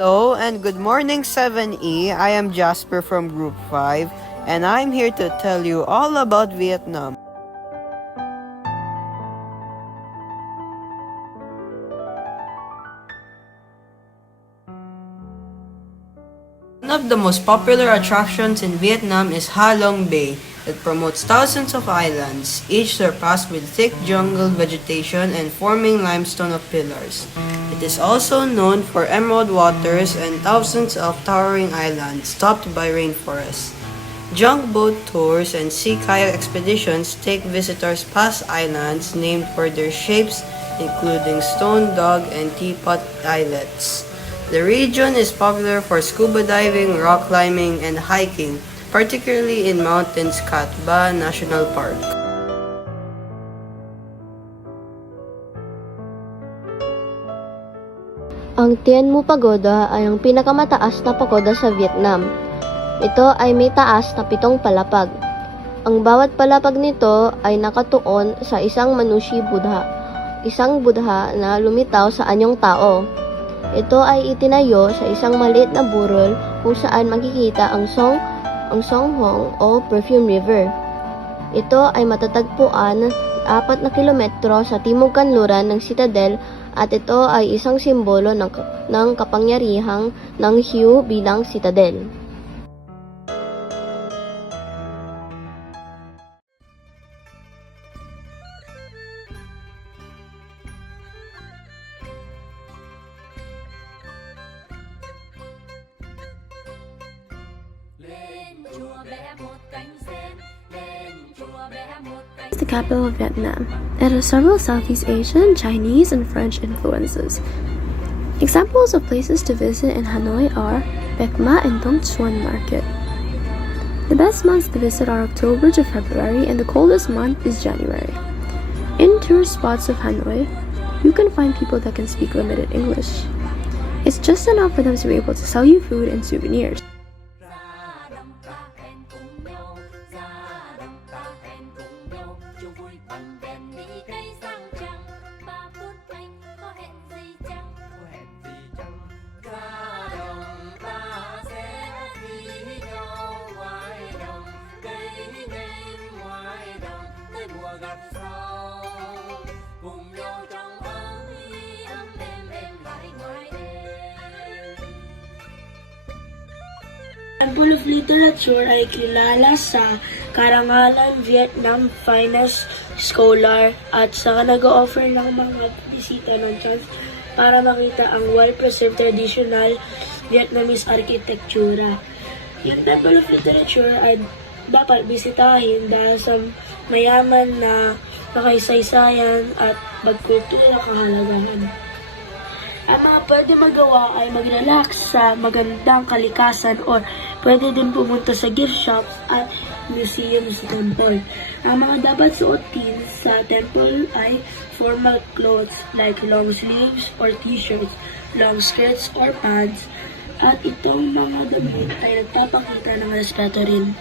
Hello and good morning 7E. I am Jasper from Group 5 and I'm here to tell you all about Vietnam. One of the most popular attractions in Vietnam is Ha Long Bay. It promotes thousands of islands, each surpassed with thick jungle vegetation and forming limestone of pillars. It is also known for emerald waters and thousands of towering islands topped by rainforests. Junk boat tours and sea kayak expeditions take visitors past islands named for their shapes, including Stone Dog and Teapot Islets. The region is popular for scuba diving, rock climbing, and hiking, particularly in Mountains Cat Ba National Park. Ang Tien Mu Pagoda ay ang pinakamataas na pagoda sa Vietnam. Ito ay may taas na 7 palapag. Ang bawat palapag nito ay nakatuon sa isang Manushi Buddha, isang Buddha na lumitaw sa anyong tao. Ito ay itinayo sa isang maliit na burol kung saan makikita ang Song Hong o Perfume River. Ito ay matatagpuan 4 na kilometro sa timog kanluran ng Citadel at ito ay isang simbolo ng kapangyarihang ng Hue bilang Citadel. The capital of Vietnam. It has several Southeast Asian, Chinese, and French influences. Examples of places to visit in Hanoi are Bac Ma and Dong Xuan Market. The best months to visit are October to February, and the coldest month is January. In tourist spots of Hanoi, you can find people that can speak limited English. It's just enough for them to be able to sell you food and souvenirs. Temple of Literature ay kilala sa karangalan Vietnam finest scholar at sa nag-o-offer ng mga bisita ng chance para makita ang well-preserved traditional Vietnamese arkitektura. Yung Temple of Literature ay dapat bisitahin dahil sa mayaman na makaisaysayan at pagkultura kahalagahan. Ang mga pwede magawa ay mag-relax sa magandang kalikasan or pwede din pumunta sa gift shops at museum sa temple. Ang mga dapat suotin sa temple ay formal clothes like long sleeves or t-shirts, long skirts or pants, at itong mga damit ay nagpapakita ng respeto rin.